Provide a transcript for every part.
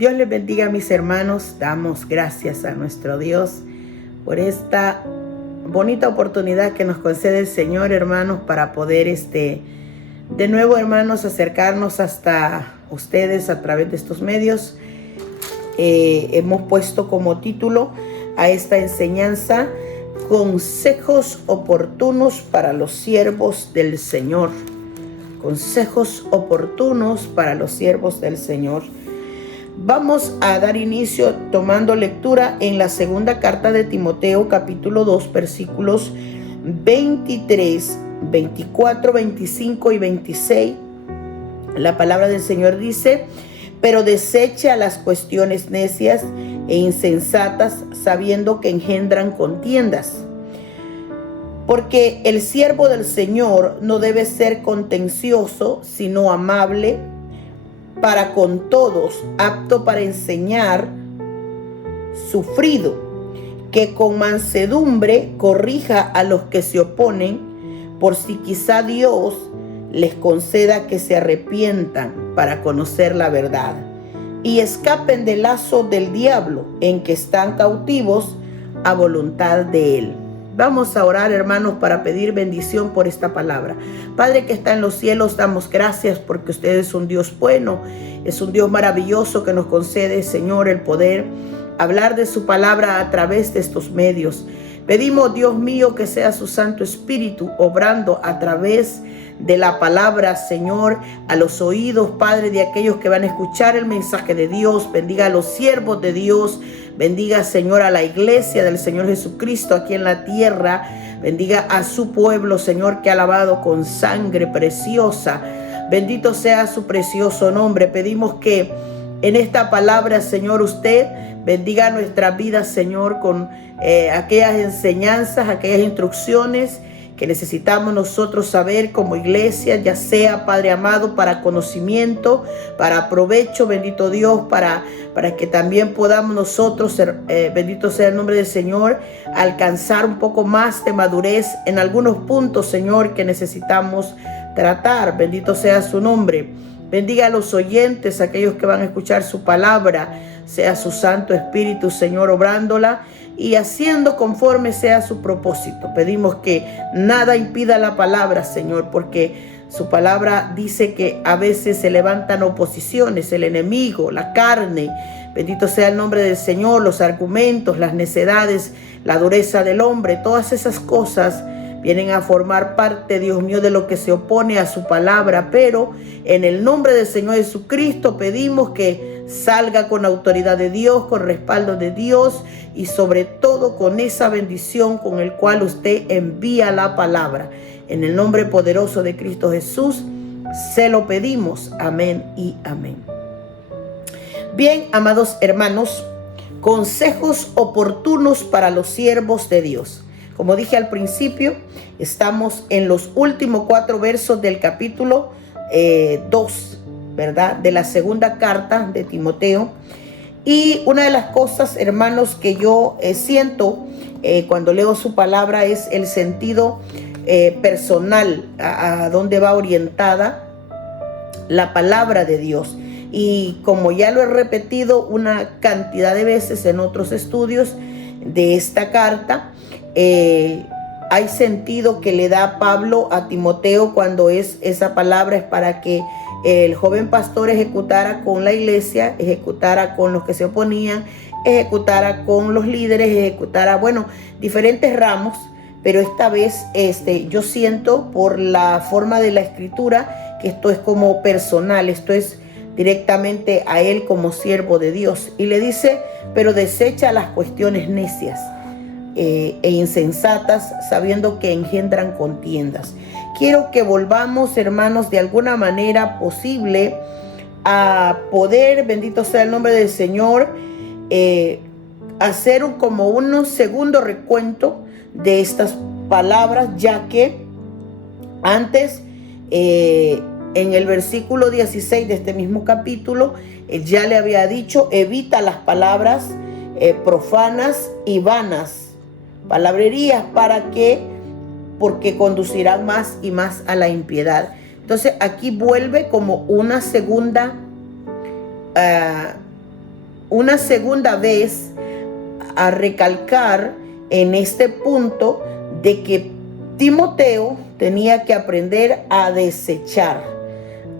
Dios les bendiga, mis hermanos. Damos gracias a nuestro Dios por esta bonita oportunidad que nos concede el Señor, hermanos, para poder de nuevo, hermanos, acercarnos hasta ustedes a través de estos medios. Hemos puesto como título a esta enseñanza: consejos oportunos para los siervos del Señor. Consejos oportunos para los siervos del Señor. Vamos a dar inicio tomando lectura en la segunda carta de Timoteo, capítulo 2, versículos 23, 24, 25 y 26. La palabra del Señor dice: pero desecha las cuestiones necias e insensatas, sabiendo que engendran contiendas. Porque el siervo del Señor no debe ser contencioso, sino amable para con todos, apto para enseñar, sufrido, que con mansedumbre corrija a los que se oponen, por si quizá Dios les conceda que se arrepientan para conocer la verdad y escapen del lazo del diablo en que están cautivos a voluntad de él. Vamos a orar, hermanos, para pedir bendición por esta palabra. Padre que está en los cielos, damos gracias porque usted es un Dios bueno, es un Dios maravilloso que nos concede, Señor, el poder hablar de su palabra a través de estos medios. Pedimos, Dios mío, que sea su Santo Espíritu obrando a través de la palabra, Señor, a los oídos, Padre, de aquellos que van a escuchar el mensaje de Dios. Bendiga a los siervos de Dios. Bendiga, Señor, a la iglesia del Señor Jesucristo aquí en la tierra. Bendiga a su pueblo, Señor, que ha lavado con sangre preciosa. Bendito sea su precioso nombre. Pedimos que en esta palabra, Señor, usted bendiga nuestra vida, Señor, con aquellas enseñanzas, aquellas instrucciones que necesitamos nosotros saber como iglesia, ya sea, Padre amado, para conocimiento, para provecho, bendito Dios, para que también podamos nosotros, bendito sea el nombre del Señor, alcanzar un poco más de madurez en algunos puntos, Señor, que necesitamos tratar. Bendito sea su nombre. Bendiga a los oyentes, aquellos que van a escuchar su palabra, sea su Santo Espíritu, Señor, obrándola y haciendo conforme sea su propósito. Pedimos que nada impida la palabra, Señor, porque su palabra dice que a veces se levantan oposiciones, el enemigo, la carne. Bendito sea el nombre del Señor, los argumentos, las necedades, la dureza del hombre, todas esas cosas vienen a formar parte, Dios mío, de lo que se opone a su palabra. Pero en el nombre del Señor Jesucristo pedimos que salga con autoridad de Dios, con respaldo de Dios y sobre todo con esa bendición con el cual usted envía la palabra. En el nombre poderoso de Cristo Jesús se lo pedimos. Amén y amén. Bien, amados hermanos, consejos oportunos para los siervos de Dios. Como dije al principio, estamos en los últimos 4 versos del capítulo 2, ¿verdad? De la segunda carta de Timoteo. Y una de las cosas, hermanos, que yo siento cuando leo su palabra es el sentido personal, a dónde va orientada la palabra de Dios. Y como ya lo he repetido una cantidad de veces en otros estudios de esta carta, hay sentido que le da Pablo a Timoteo cuando esa palabra es para que el joven pastor ejecutara con la iglesia, ejecutara con los que se oponían, ejecutara con los líderes, ejecutara, bueno, diferentes ramos. Pero esta vez yo siento por la forma de la escritura que esto es como personal, esto es directamente a él como siervo de Dios. Y le dice: pero desecha las cuestiones necias e insensatas, sabiendo que engendran contiendas. Quiero que volvamos, hermanos, de alguna manera posible a poder, bendito sea el nombre del Señor, hacer como un segundo recuento de estas palabras, ya que antes en el versículo 16 de este mismo capítulo ya le había dicho: evita las palabras profanas y vanas, palabrerías, porque conducirán más y más a la impiedad. Entonces aquí vuelve como una segunda una segunda vez a recalcar en este punto de que Timoteo tenía que aprender a desechar,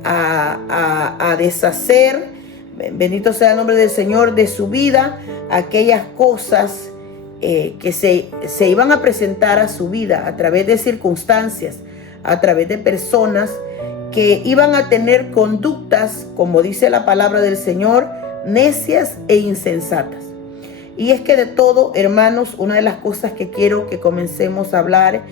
a deshacer, bendito sea el nombre del Señor, de su vida, aquellas cosas que se iban a presentar a su vida a través de circunstancias, a través de personas que iban a tener conductas, como dice la palabra del Señor, necias e insensatas. Y es que de todo, hermanos, una de las cosas que quiero que comencemos a hablar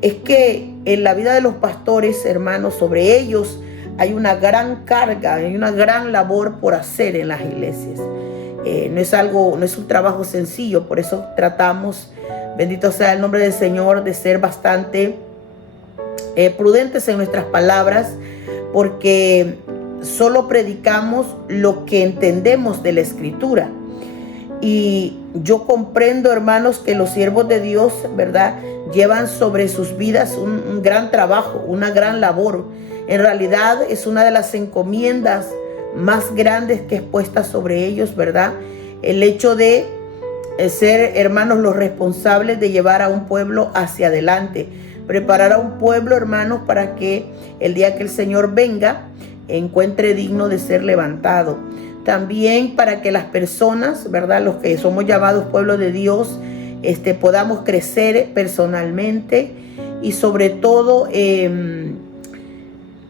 es que en la vida de los pastores, hermanos, sobre ellos hay una gran carga, hay una gran labor por hacer en las iglesias. No es un trabajo sencillo, por eso tratamos, bendito sea el nombre del Señor, de ser bastante prudentes en nuestras palabras, porque solo predicamos lo que entendemos de la Escritura. Y yo comprendo, hermanos, que los siervos de Dios, ¿verdad?, llevan sobre sus vidas un gran trabajo, una gran labor. En realidad es una de las encomiendas más grandes que es puesta sobre ellos, ¿verdad? El hecho de ser, hermanos, los responsables de llevar a un pueblo hacia adelante, preparar a un pueblo, hermanos, para que el día que el Señor venga encuentre digno de ser levantado. También para que las personas, ¿verdad?, los que somos llamados pueblo de Dios, podamos crecer personalmente y sobre todo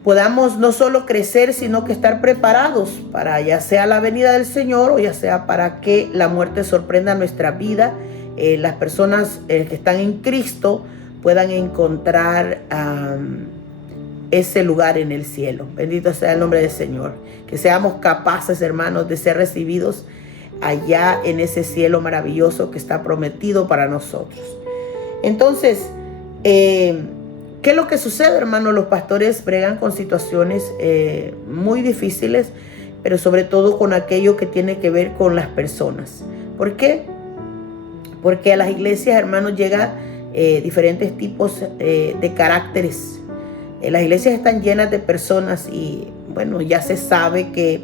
podamos no solo crecer, sino que estar preparados para ya sea la venida del Señor o ya sea para que la muerte sorprenda nuestra vida. Las personas que están en Cristo puedan encontrar ese lugar en el cielo. Bendito sea el nombre del Señor. Que seamos capaces, hermanos, de ser recibidos allá en ese cielo maravilloso que está prometido para nosotros. Entonces, ¿qué es lo que sucede, hermanos? Los pastores bregan con situaciones muy difíciles, pero sobre todo con aquello que tiene que ver con las personas. ¿Por qué? Porque a las iglesias, hermanos, llegan diferentes tipos de caracteres. Las iglesias están llenas de personas y, bueno, ya se sabe que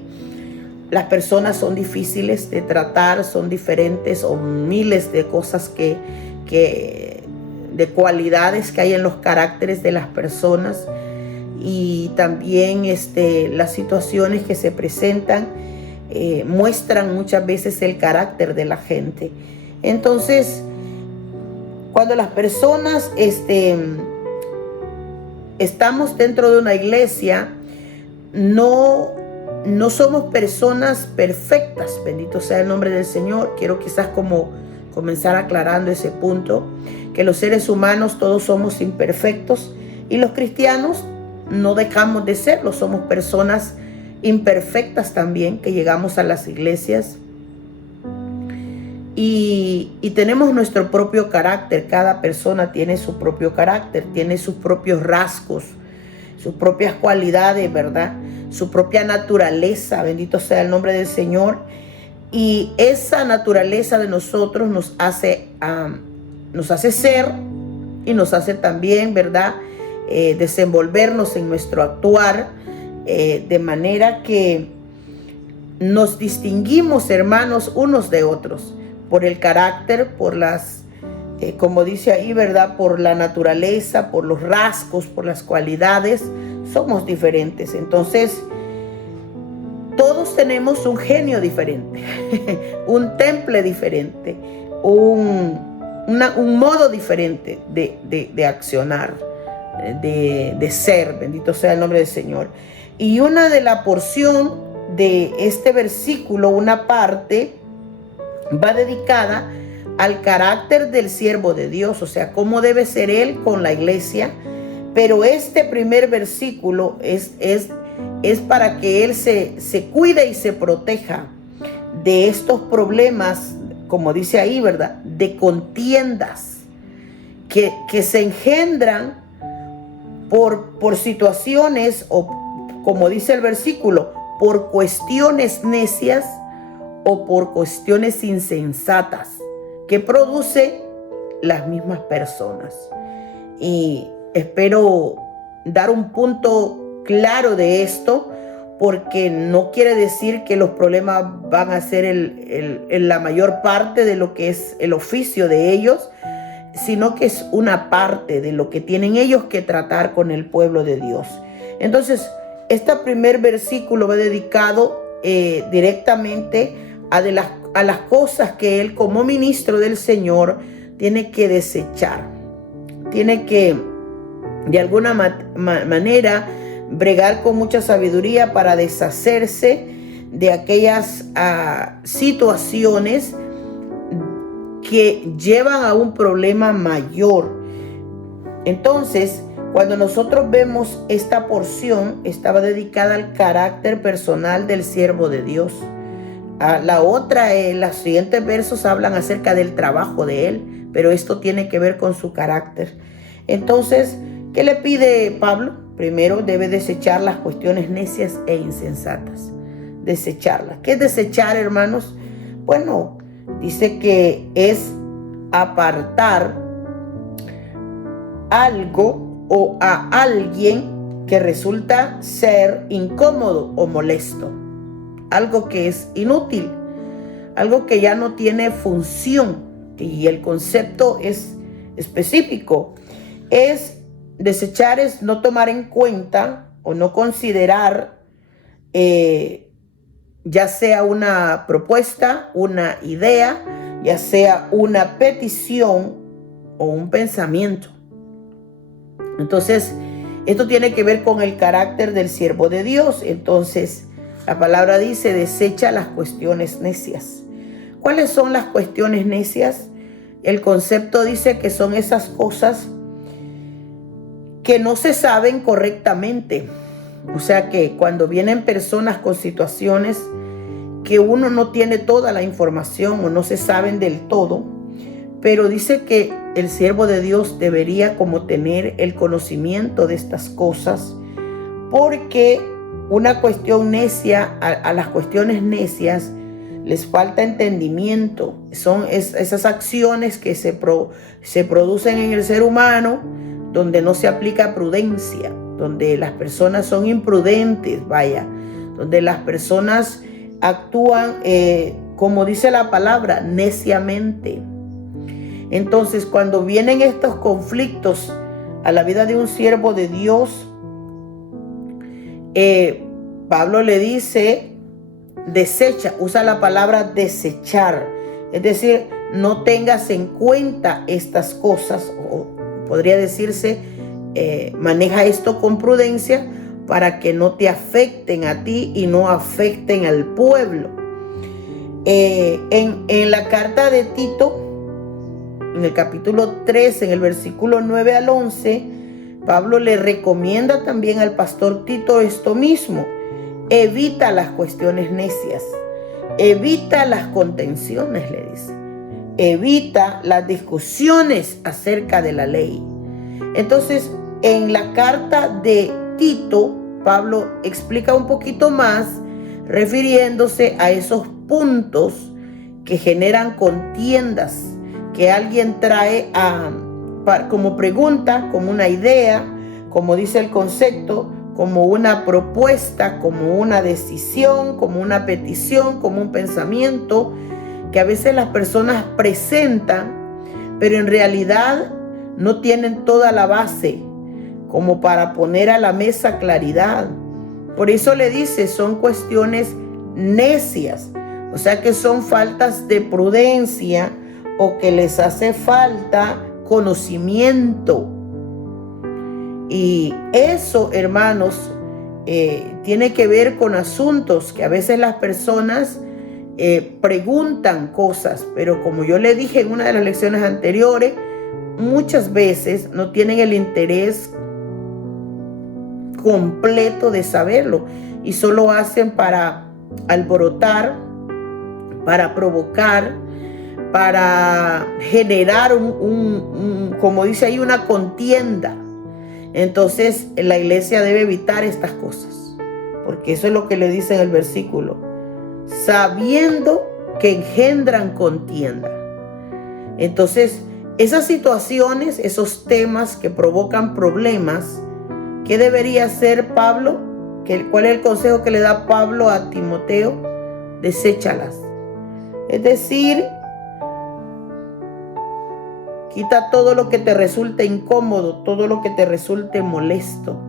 las personas son difíciles de tratar, son diferentes, o miles de cosas de cualidades que hay en los caracteres de las personas, y también las situaciones que se presentan muestran muchas veces el carácter de la gente. Entonces, cuando las personas estamos dentro de una iglesia, no somos personas perfectas, bendito sea el nombre del Señor. Quiero quizás como comenzar aclarando ese punto, que los seres humanos todos somos imperfectos y los cristianos no dejamos de serlo, somos personas imperfectas también que llegamos a las iglesias y tenemos nuestro propio carácter. Cada persona tiene su propio carácter, tiene sus propios rasgos, sus propias cualidades, ¿verdad? Su propia naturaleza, bendito sea el nombre del Señor. Y esa naturaleza de nosotros nos hace ser y nos hace también, ¿verdad?, desenvolvernos en nuestro actuar, de manera que nos distinguimos, hermanos, unos de otros por el carácter, por las, como dice ahí, ¿verdad?, por la naturaleza, por los rasgos, por las cualidades. Somos diferentes. Entonces, todos tenemos un genio diferente, un temple diferente, un modo diferente de accionar, de ser. Bendito sea el nombre del Señor. Y una de la porción de este versículo, una parte, va dedicada al carácter del siervo de Dios, o sea, cómo debe ser él con la iglesia. Pero este primer versículo es para que él se cuide y se proteja de estos problemas, como dice ahí, ¿verdad?, de contiendas que se engendran por situaciones, o como dice el versículo, por cuestiones necias o por cuestiones insensatas que produce las mismas personas. Y espero dar un punto claro de esto, porque no quiere decir que los problemas van a ser la mayor parte de lo que es el oficio de ellos, sino que es una parte de lo que tienen ellos que tratar con el pueblo de Dios. Entonces, este primer versículo va dedicado directamente a las cosas que él, como ministro del Señor, tiene que desechar. Tiene que, de alguna manera, bregar con mucha sabiduría para deshacerse de aquellas situaciones que llevan a un problema mayor. Entonces, cuando nosotros vemos esta porción, estaba dedicada al carácter personal del siervo de Dios. La otra, los siguientes versos hablan acerca del trabajo de él, pero esto tiene que ver con su carácter. Entonces, ¿qué le pide Pablo? Primero, debe desechar las cuestiones necias e insensatas. Desecharlas. ¿Qué es desechar, hermanos? Bueno, dice que es apartar algo o a alguien que resulta ser incómodo o molesto. Algo que es inútil. Algo que ya no tiene función. Y el concepto es específico. Desechar es no tomar en cuenta o no considerar ya sea una propuesta, una idea, ya sea una petición o un pensamiento. Entonces, esto tiene que ver con el carácter del siervo de Dios. Entonces, la palabra dice, desecha las cuestiones necias. ¿Cuáles son las cuestiones necias? El concepto dice que son esas cosas que no se saben correctamente. O sea que cuando vienen personas con situaciones que uno no tiene toda la información o no se saben del todo, pero dice que el siervo de Dios debería como tener el conocimiento de estas cosas, porque una cuestión necia, a las cuestiones necias les falta entendimiento. Son esas acciones que se producen en el ser humano donde no se aplica prudencia, donde las personas son imprudentes, donde las personas actúan, como dice la palabra, neciamente. Entonces, cuando vienen estos conflictos a la vida de un siervo de Dios, Pablo le dice, desecha, usa la palabra desechar, es decir, no tengas en cuenta estas cosas, o podría decirse, maneja esto con prudencia para que no te afecten a ti y no afecten al pueblo. En la carta de Tito, en el capítulo 3, en el versículo 9 al 11, Pablo le recomienda también al pastor Tito esto mismo. Evita las cuestiones necias, evita las contenciones, le dice. Evita las discusiones acerca de la ley. Entonces, en la carta de Tito, Pablo explica un poquito más, refiriéndose a esos puntos que generan contiendas, que alguien trae como pregunta, como una idea, como dice el concepto, como una propuesta, como una decisión, como una petición, como un pensamiento, que a veces las personas presentan, pero en realidad no tienen toda la base como para poner a la mesa claridad. Por eso le dice, son cuestiones necias, o sea que son faltas de prudencia o que les hace falta conocimiento. Y eso, hermanos, tiene que ver con asuntos que a veces las personas preguntan cosas, pero como yo le dije en una de las lecciones anteriores, muchas veces no tienen el interés completo de saberlo y solo hacen para alborotar, para provocar, para generar como dice ahí, una contienda. Entonces la iglesia debe evitar estas cosas, porque eso es lo que le dice en el versículo, sabiendo que engendran contienda. Entonces, esas situaciones, esos temas que provocan problemas, ¿qué debería hacer Pablo? ¿Cuál es el consejo que le da Pablo a Timoteo? Deséchalas. Es decir, quita todo lo que te resulte incómodo, todo lo que te resulte molesto.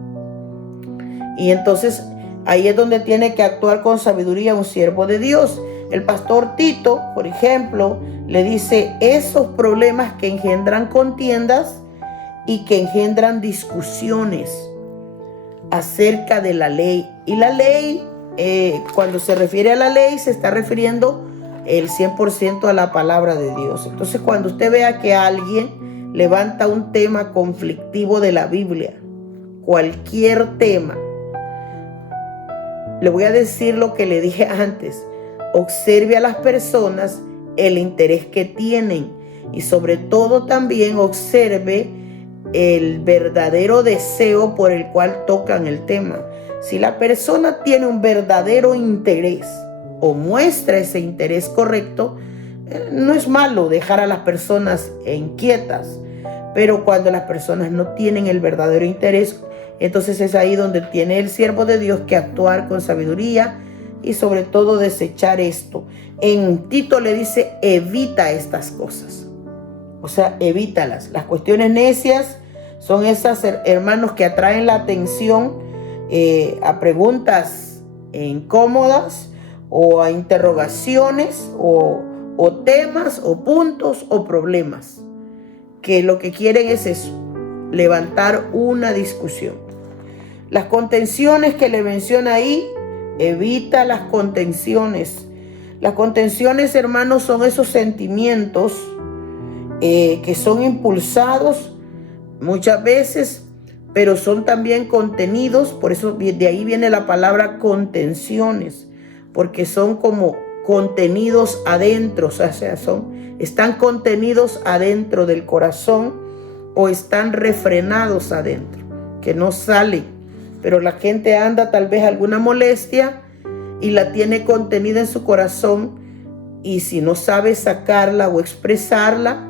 Y entonces ahí es donde tiene que actuar con sabiduría un siervo de Dios. El pastor Tito, por ejemplo, le dice esos problemas que engendran contiendas y que engendran discusiones acerca de la ley. Y la ley, cuando se refiere a la ley, se está refiriendo el 100% a la palabra de Dios. Entonces, cuando usted vea que alguien levanta un tema conflictivo de la Biblia, cualquier tema, le voy a decir lo que le dije antes: observe a las personas, el interés que tienen, y sobre todo también observe el verdadero deseo por el cual tocan el tema. Si la persona tiene un verdadero interés o muestra ese interés correcto, no es malo dejar a las personas inquietas. Pero cuando las personas no tienen el verdadero interés, entonces es ahí donde tiene el siervo de Dios que actuar con sabiduría y sobre todo desechar esto. En Tito le dice: evita estas cosas. O sea, evítalas. Las cuestiones necias son esas, hermanos, que atraen la atención a preguntas incómodas o a interrogaciones o temas o puntos o problemas, que lo que quieren es eso, levantar una discusión. Las contenciones que le menciona ahí: evita las contenciones. Las contenciones, hermanos, son esos sentimientos que son impulsados muchas veces, pero son también contenidos. Por eso de ahí viene la palabra contenciones, porque son como contenidos adentro, o sea, están contenidos adentro del corazón o están refrenados adentro, que no salen. Pero la gente anda tal vez alguna molestia y la tiene contenida en su corazón, y si no sabe sacarla o expresarla,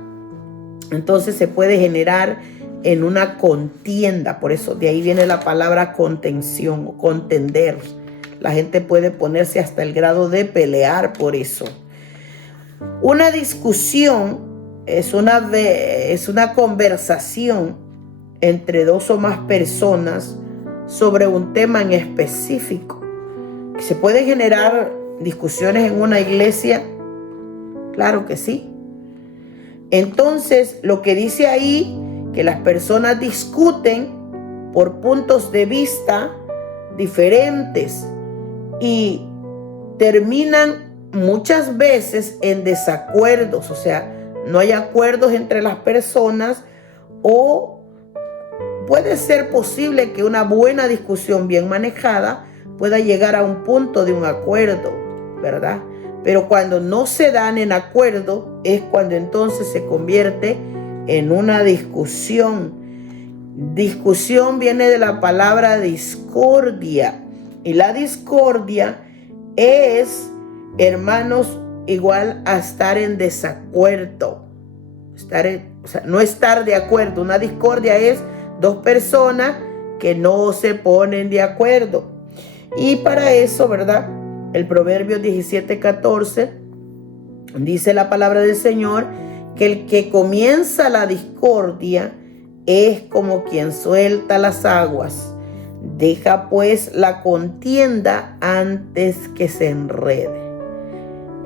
entonces se puede generar en una contienda. Por eso de ahí viene la palabra contención o contender. La gente puede ponerse hasta el grado de pelear por eso. Una discusión es una conversación entre dos o más personas sobre un tema en específico. ¿Se pueden generar discusiones en una iglesia? Claro que sí. Entonces, lo que dice ahí, que las personas discuten por puntos de vista diferentes y terminan muchas veces en desacuerdos. O sea, no hay acuerdos entre las personas, o puede ser posible que una buena discusión bien manejada pueda llegar a un punto de un acuerdo, ¿verdad? Pero cuando no se dan en acuerdo es cuando entonces se convierte en una discusión. Discusión viene de la palabra discordia. Y la discordia es, hermanos, igual a estar en desacuerdo. No estar de acuerdo. Una discordia es dos personas que no se ponen de acuerdo. Y para eso, ¿verdad? El Proverbio 17:14 dice la palabra del Señor que el que comienza la discordia es como quien suelta las aguas. Deja pues la contienda antes que se enrede.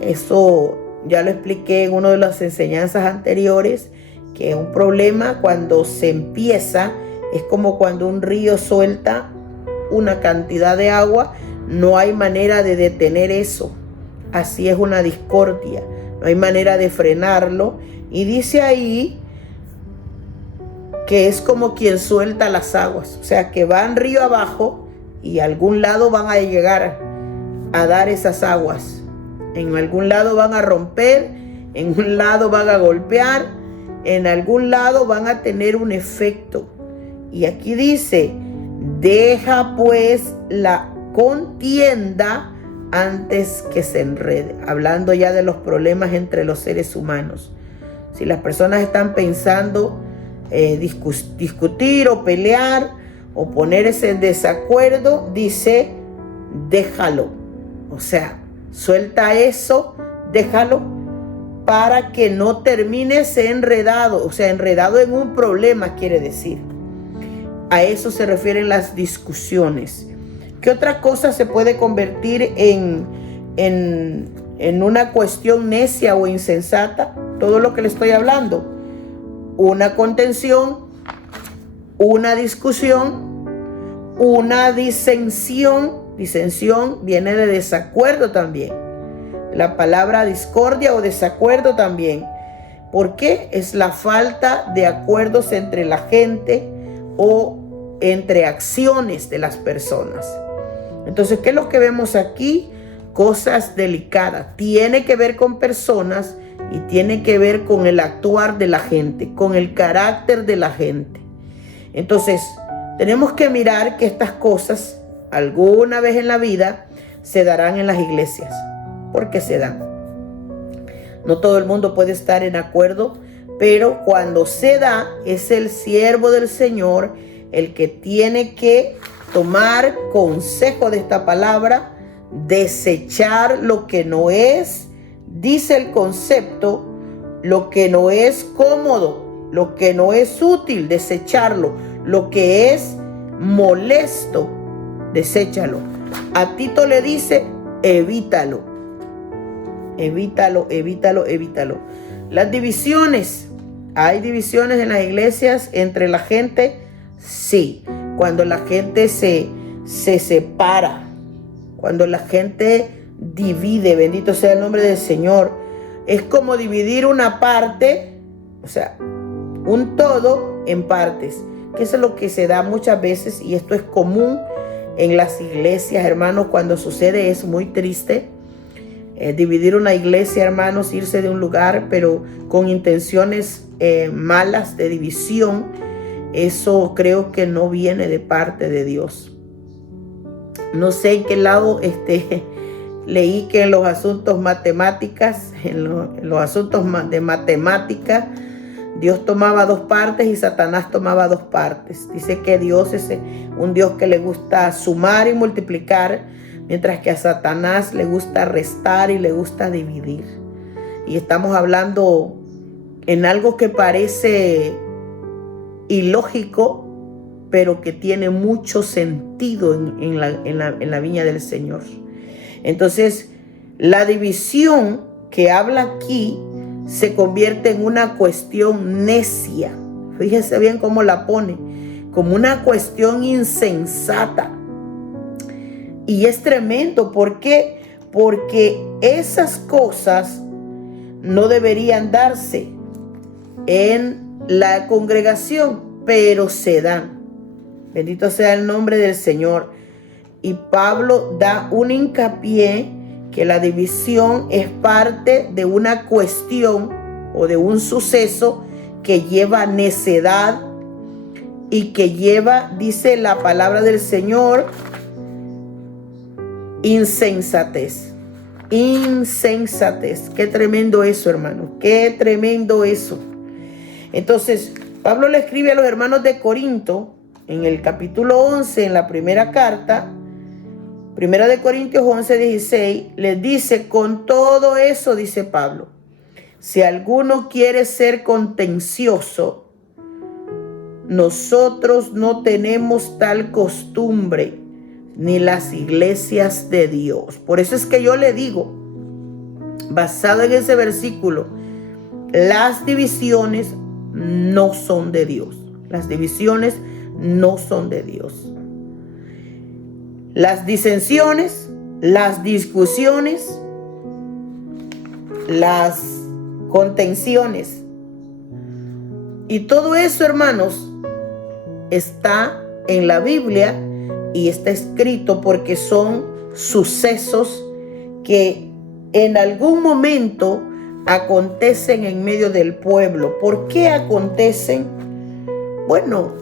Eso ya lo expliqué en una de las enseñanzas anteriores, que un problema cuando se empieza es como cuando un río suelta una cantidad de agua. No hay manera de detener eso. Así es una discordia. No hay manera de frenarlo. Y dice ahí que es como quien suelta las aguas. O sea, que van río abajo y a algún lado van a llegar a dar esas aguas. En algún lado van a romper, en un lado van a golpear, en algún lado van a tener un efecto. Y aquí dice: deja pues la contienda antes que se enrede. Hablando ya de los problemas entre los seres humanos. Si las personas están pensando discutir o pelear o poner ese desacuerdo, dice, déjalo. O sea, suelta eso, déjalo, para que no termines enredado. O sea, enredado en un problema, quiere decir. A eso se refieren las discusiones. ¿Qué otra cosa se puede convertir en una cuestión necia o insensata? Todo lo que le estoy hablando. Una contención, una discusión, una disensión. Disensión viene de desacuerdo también. La palabra discordia o desacuerdo también. ¿Por qué? Es la falta de acuerdos entre la gente o entre acciones de las personas. Entonces, ¿qué es lo que vemos aquí? Cosas delicadas. Tiene que ver con personas y tiene que ver con el actuar de la gente, con el carácter de la gente. Entonces, tenemos que mirar que estas cosas alguna vez en la vida se darán en las iglesias. ¿Por qué se dan? No todo el mundo puede estar en acuerdo, pero cuando se da, es el siervo del Señor el que tiene que tomar consejo de esta palabra, desechar lo que no es, dice el concepto, lo que no es cómodo, lo que no es útil, desecharlo, lo que es molesto, deséchalo. A Tito le dice, evítalo, evítalo, evítalo, evítalo. Las divisiones, ¿hay divisiones en las iglesias entre la gente? Sí, cuando la gente se separa, cuando la gente divide, bendito sea el nombre del Señor, es como dividir una parte, o sea, un todo en partes, que eso es lo que se da muchas veces, y esto es común en las iglesias, hermanos. Cuando sucede es muy triste. Dividir una iglesia, hermanos, irse de un lugar, pero con intenciones malas de división. Eso creo que no viene de parte de Dios. No sé en qué lado leí que en los asuntos matemáticas, en los asuntos de matemática, Dios tomaba dos partes y Satanás tomaba dos partes. Dice que Dios es un Dios que le gusta sumar y multiplicar, mientras que a Satanás le gusta restar y le gusta dividir. Y estamos hablando en algo que parece ilógico, pero que tiene mucho sentido en la viña del Señor. Entonces, la división que habla aquí se convierte en una cuestión necia. Fíjese bien cómo la pone, como una cuestión insensata. Y es tremendo. ¿Por qué? Porque esas cosas no deberían darse en la congregación, pero se dan. Bendito sea el nombre del Señor. Y Pablo da un hincapié que la división es parte de una cuestión o de un suceso que lleva necedad y que lleva, dice la palabra del Señor, insensatez. Insensatez. Qué tremendo eso, hermano. Qué tremendo eso. Entonces, Pablo le escribe a los hermanos de Corinto en el capítulo 11, en la primera carta, Primera de Corintios 11, 16, les dice, con todo eso, dice Pablo, si alguno quiere ser contencioso, nosotros no tenemos tal costumbre, ni las iglesias de Dios. Por eso es que yo le digo, basado en ese versículo, las divisiones no son de Dios. Las divisiones no son de Dios. Las disensiones, las discusiones, las contenciones y todo eso, hermanos, está en la Biblia y está escrito porque son sucesos que en algún momento acontecen en medio del pueblo. ¿Por qué acontecen? Bueno,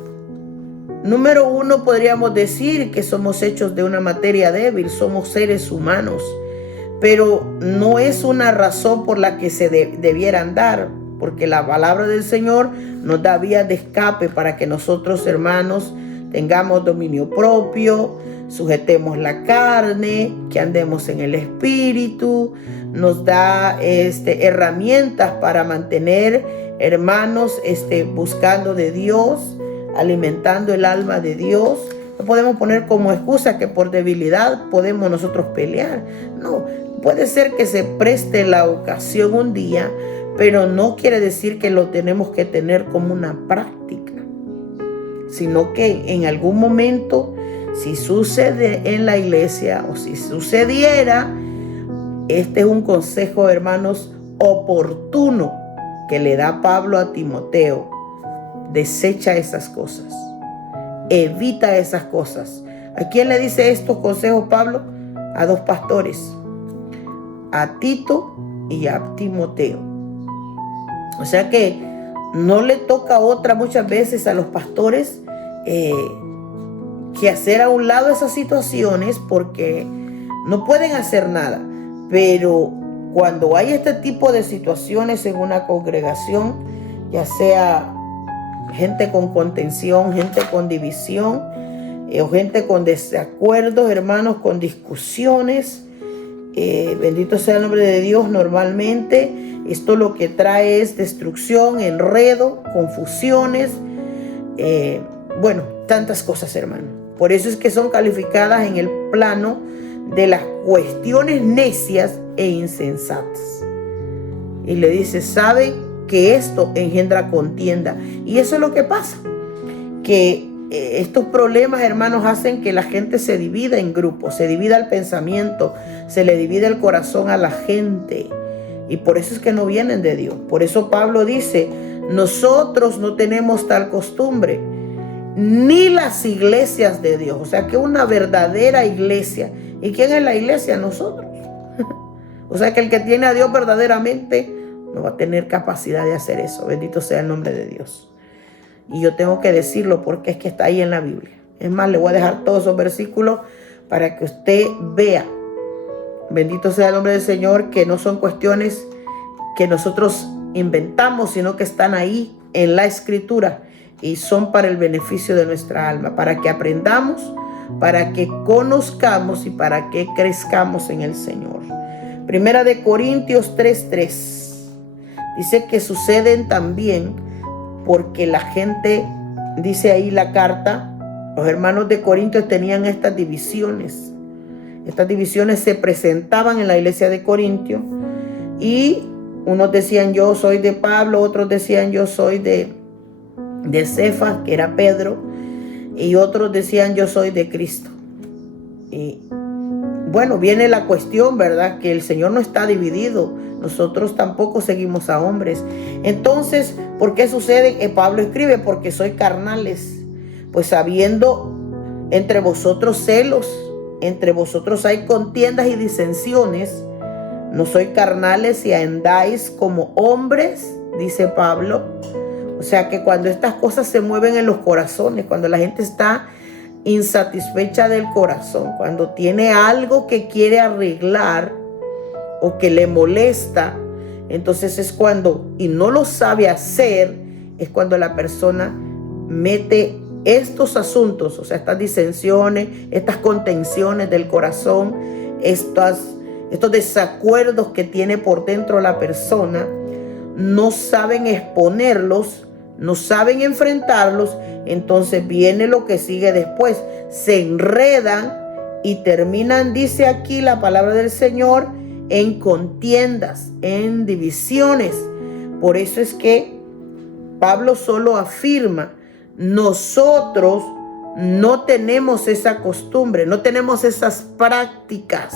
número uno, podríamos decir que somos hechos de una materia débil, somos seres humanos, pero no es una razón por la que se debieran dar, porque la palabra del Señor nos da vías de escape para que nosotros, hermanos, tengamos dominio propio, sujetemos la carne, que andemos en el espíritu. Nos da herramientas para mantener, hermanos, buscando de Dios, alimentando el alma de Dios. No podemos poner como excusa que por debilidad podemos nosotros pelear. No, puede ser que se preste la ocasión un día, pero no quiere decir que lo tenemos que tener como una práctica, sino que en algún momento, si sucede en la iglesia o si sucediera, este es un consejo, hermanos, oportuno que le da Pablo a Timoteo. Desecha esas cosas, evita esas cosas. ¿A quién le dice estos consejos Pablo? A dos pastores, a Tito y a Timoteo. O sea que no le toca otra muchas veces a los pastores que hacer a un lado esas situaciones, porque no pueden hacer nada. Pero cuando hay este tipo de situaciones en una congregación, ya sea gente con contención, gente con división, o gente con desacuerdos, hermanos, con discusiones, bendito sea el nombre de Dios, normalmente esto lo que trae es destrucción, enredo, confusiones, tantas cosas, hermano. Por eso es que son calificadas en el plano de las cuestiones necias e insensatas. Y le dice, ¿sabe que esto engendra contienda? Y eso es lo que pasa, que estos problemas, hermanos, hacen que la gente se divida en grupos, se divida el pensamiento, se le divide el corazón a la gente. Y por eso es que no vienen de Dios. Por eso Pablo dice, nosotros no tenemos tal costumbre, ni las iglesias de Dios. O sea que una verdadera iglesia. ¿Y quién es la iglesia? Nosotros. O sea que el que tiene a Dios verdaderamente no va a tener capacidad de hacer eso. Bendito sea el nombre de Dios. Y yo tengo que decirlo porque es que está ahí en la Biblia. Es más, le voy a dejar todos esos versículos para que usted vea. Bendito sea el nombre del Señor, que no son cuestiones que nosotros inventamos, sino que están ahí en la Escritura y son para el beneficio de nuestra alma, para que aprendamos, para que conozcamos y para que crezcamos en el Señor. Primera de Corintios 3:3 dice que suceden también porque la gente, dice ahí la carta, los hermanos de Corintios tenían estas divisiones. Estas divisiones se presentaban en la iglesia de Corintio y unos decían yo soy de Pablo, otros decían yo soy de Cefas, que era Pedro, y otros decían yo soy de Cristo. Y bueno, viene la cuestión, ¿verdad? Que el Señor no está dividido. Nosotros tampoco seguimos a hombres. Entonces, ¿por qué sucede? Pablo escribe, porque soy carnales. Pues habiendo entre vosotros celos, entre vosotros hay contiendas y disensiones. No soy carnales y andáis como hombres, dice Pablo. O sea que cuando estas cosas se mueven en los corazones, cuando la gente está insatisfecha del corazón, cuando tiene algo que quiere arreglar o que le molesta, entonces es cuando, y no lo sabe hacer, es cuando la persona mete estos asuntos, o sea, estas disensiones, estas contenciones del corazón, estos desacuerdos que tiene por dentro la persona, no saben exponerlos, no saben enfrentarlos. Entonces viene lo que sigue después, se enredan y terminan, dice aquí la palabra del Señor, en contiendas, en divisiones. Por eso es que Pablo solo afirma, nosotros no tenemos esa costumbre, no tenemos esas prácticas,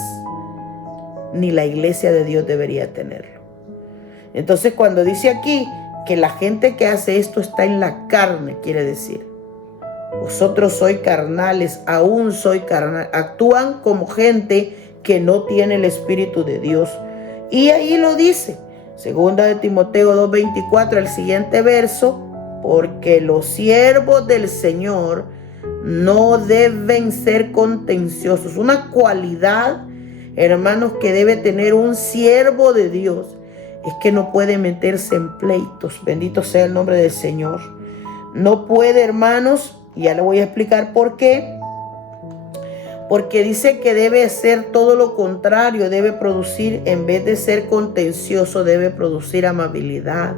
ni la iglesia de Dios debería tenerlo. Entonces cuando dice aquí que la gente que hace esto está en la carne, quiere decir, vosotros sois carnales, aún soy carnal, actúan como gente que no tiene el Espíritu de Dios. Y ahí lo dice, segunda de Timoteo 2:24, el siguiente verso, porque los siervos del Señor no deben ser contenciosos. Una cualidad, hermanos, que debe tener un siervo de Dios es que no puede meterse en pleitos. Bendito sea el nombre del Señor. No puede, hermanos, Y ya le voy a explicar por qué. Porque dice que debe ser todo lo contrario, debe producir, en vez de ser contencioso, debe producir amabilidad.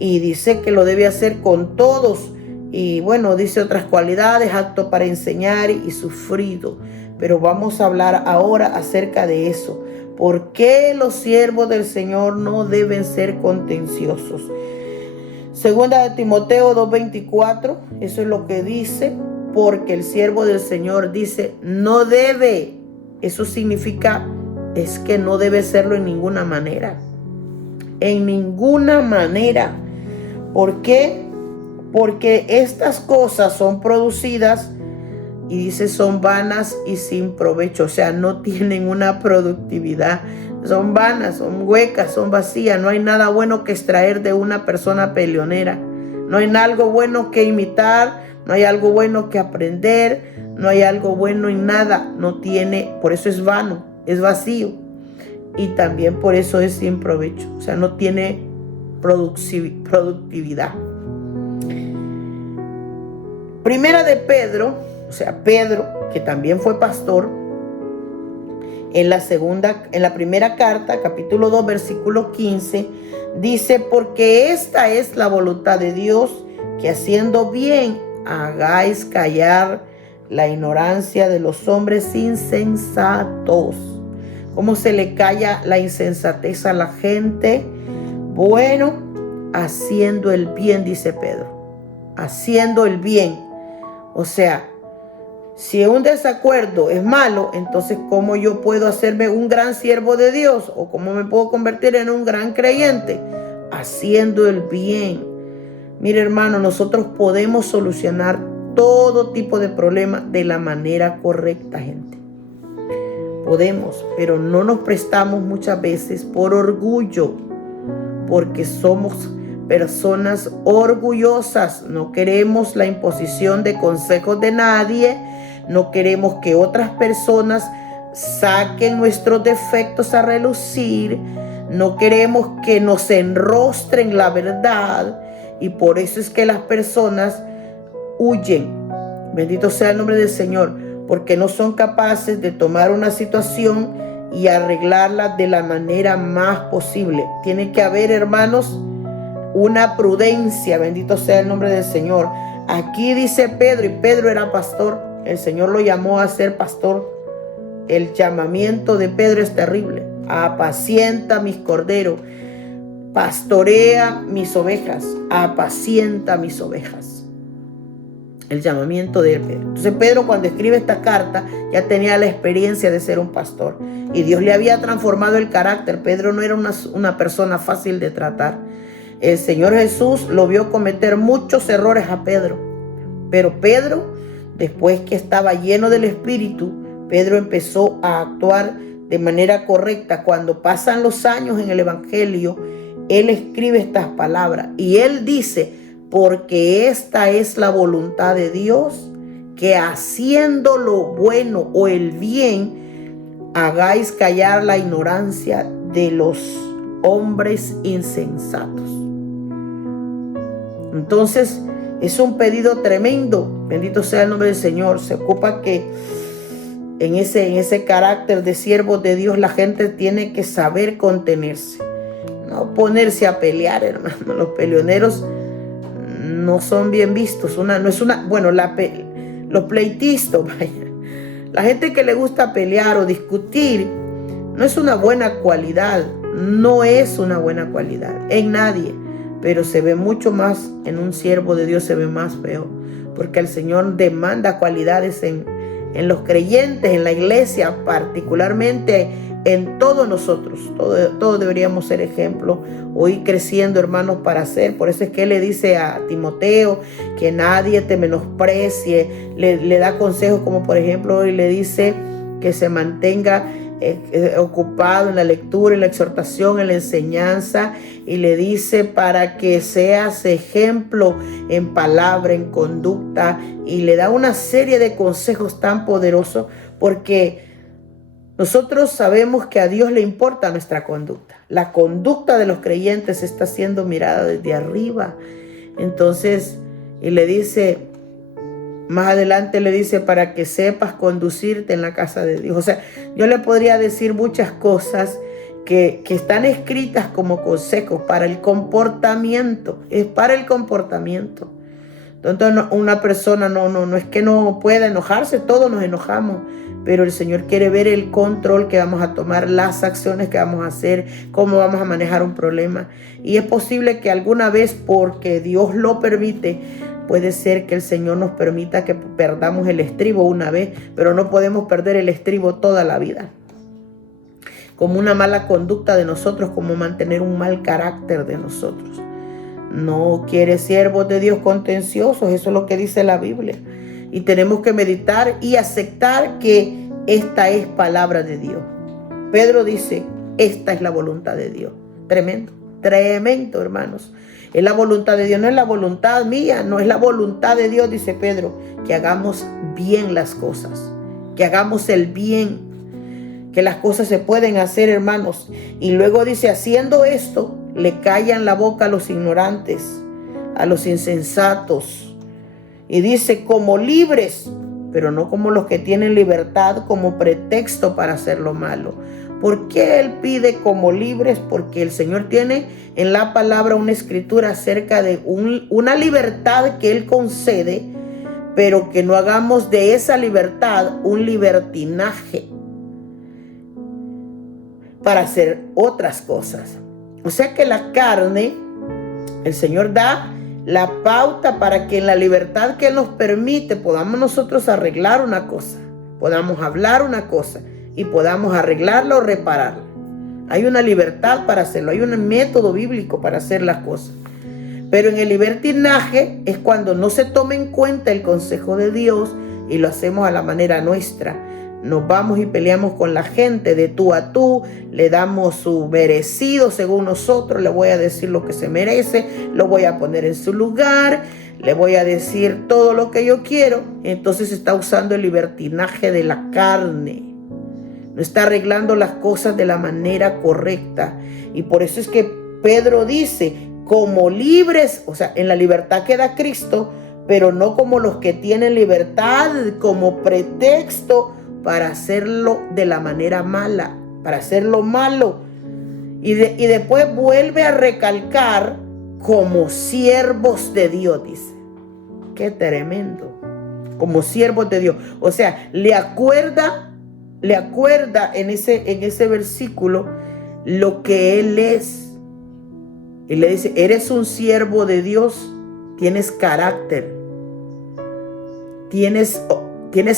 Y dice que lo debe hacer con todos. Y bueno, dice otras cualidades, apto para enseñar y sufrido. Pero vamos a hablar ahora acerca de eso. ¿Por qué los siervos del Señor no deben ser contenciosos? Segunda de Timoteo 2:24, eso es lo que dice. Porque el siervo del Señor dice, no debe. Eso significa, es que no debe serlo en ninguna manera. En ninguna manera. ¿Por qué? Porque estas cosas son producidas, y dice, son vanas y sin provecho. O sea, no tienen una productividad. Son vanas, son huecas, son vacías. No hay nada bueno que extraer de una persona peleonera. No hay algo bueno que imitar. No hay algo bueno que aprender, no hay algo bueno en nada, no tiene, por eso es vano, es vacío. Y también por eso es sin provecho, o sea, no tiene productividad. Primera de Pedro, o sea, Pedro, que también fue pastor, en la primera carta, capítulo 2, versículo 15, dice, porque esta es la voluntad de Dios, que haciendo bien hagáis callar la ignorancia de los hombres insensatos. ¿Cómo se le calla la insensatez a la gente? Bueno, haciendo el bien, dice Pedro. Haciendo el bien. O sea, si un desacuerdo es malo, entonces ¿cómo yo puedo hacerme un gran siervo de Dios? ¿O cómo me puedo convertir en un gran creyente? Haciendo el bien. Mire, hermano, nosotros podemos solucionar todo tipo de problemas de la manera correcta, gente. Podemos, pero no nos prestamos muchas veces por orgullo, porque somos personas orgullosas. No queremos la imposición de consejos de nadie. No queremos que otras personas saquen nuestros defectos a relucir. No queremos que nos enrostren la verdad. Y por eso es que las personas huyen. Bendito sea el nombre del Señor. Porque no son capaces de tomar una situación y arreglarla de la manera más posible. Tiene que haber, hermanos, una prudencia. Bendito sea el nombre del Señor. Aquí dice Pedro, y Pedro era pastor. El Señor lo llamó a ser pastor. El llamamiento de Pedro es terrible. Apacienta mis corderos. Pastorea mis ovejas, apacienta mis ovejas. El llamamiento de Pedro. Entonces Pedro, cuando escribe esta carta, ya tenía la experiencia de ser un pastor. Y Dios le había transformado el carácter. Pedro no era una persona fácil de tratar. El Señor Jesús lo vio cometer muchos errores a Pedro. Pero Pedro, después que estaba lleno del Espíritu, Pedro empezó a actuar de manera correcta. Cuando pasan los años en el Evangelio, él escribe estas palabras y él dice, porque esta es la voluntad de Dios, que haciendo lo bueno o el bien, hagáis callar la ignorancia de los hombres insensatos. Entonces, es un pedido tremendo. Bendito sea el nombre del Señor. Se ocupa que en ese carácter de siervo de Dios, la gente tiene que saber contenerse. No ponerse a pelear, hermano. Los peleoneros no son bien vistos. Los pleitistas, vaya. La gente que le gusta pelear o discutir no es una buena cualidad. No es una buena cualidad en nadie. Pero se ve mucho más en un siervo de Dios, se ve más feo. Porque el Señor demanda cualidades en los creyentes, en la iglesia, particularmente en todos nosotros. Todos deberíamos ser ejemplo o ir creciendo, hermanos, para hacer. Por eso es que Él le dice a Timoteo que nadie te menosprecie. Le da consejos como, por ejemplo, hoy le dice que se mantenga ocupado en la lectura, en la exhortación, en la enseñanza, y le dice para que seas ejemplo en palabra, en conducta, y le da una serie de consejos tan poderosos, porque nosotros sabemos que a Dios le importa nuestra conducta. La conducta de los creyentes está siendo mirada desde arriba. Entonces, y le dice Más adelante le dice para que sepas conducirte en la casa de Dios. O sea, yo le podría decir muchas cosas que están escritas como consejos para el comportamiento. Es para el comportamiento. Entonces una persona no es que no pueda enojarse, todos nos enojamos, pero el Señor quiere ver el control que vamos a tomar, las acciones que vamos a hacer, cómo vamos a manejar un problema. Y es posible que alguna vez, porque Dios lo permite, puede ser que el Señor nos permita que perdamos el estribo una vez, pero no podemos perder el estribo toda la vida. Como una mala conducta de nosotros, como mantener un mal carácter de nosotros. No quiere siervos de Dios contenciosos, eso es lo que dice la Biblia. Y tenemos que meditar y aceptar que esta es palabra de Dios. Pedro dice, esta es la voluntad de Dios. Tremendo, tremendo, hermanos. Es la voluntad de Dios, no es la voluntad mía, no es la voluntad de Dios, dice Pedro, que hagamos bien las cosas, que hagamos el bien, que las cosas se pueden hacer, hermanos. Y luego dice, haciendo esto, le callan la boca a los ignorantes, a los insensatos. Y dice, como libres, pero no como los que tienen libertad como pretexto para hacer lo malo. ¿Por qué él pide como libres? Porque el Señor tiene en la palabra una escritura acerca de una libertad que él concede, pero que no hagamos de esa libertad un libertinaje para hacer otras cosas. O sea que la carne, el Señor da la pauta para que en la libertad que Él nos permite podamos nosotros arreglar una cosa, podamos hablar una cosa y podamos arreglarla o repararla. Hay una libertad para hacerlo, hay un método bíblico para hacer las cosas. Pero en el libertinaje es cuando no se toma en cuenta el consejo de Dios y lo hacemos a la manera nuestra. Nos vamos y peleamos con la gente de tú a tú, le damos su merecido según nosotros, le voy a decir lo que se merece, lo voy a poner en su lugar, le voy a decir todo lo que yo quiero. Entonces está usando el libertinaje de la carne, no está arreglando las cosas de la manera correcta. Y por eso es que Pedro dice, como libres, o sea, en la libertad queda Cristo, pero no como los que tienen libertad como pretexto para hacerlo de la manera mala, para hacerlo malo. Y después vuelve a recalcar como siervos de Dios, dice. Qué tremendo. Como siervos de Dios. O sea, le acuerda en ese versículo lo que él es. Y le dice, eres un siervo de Dios, tienes carácter, tienes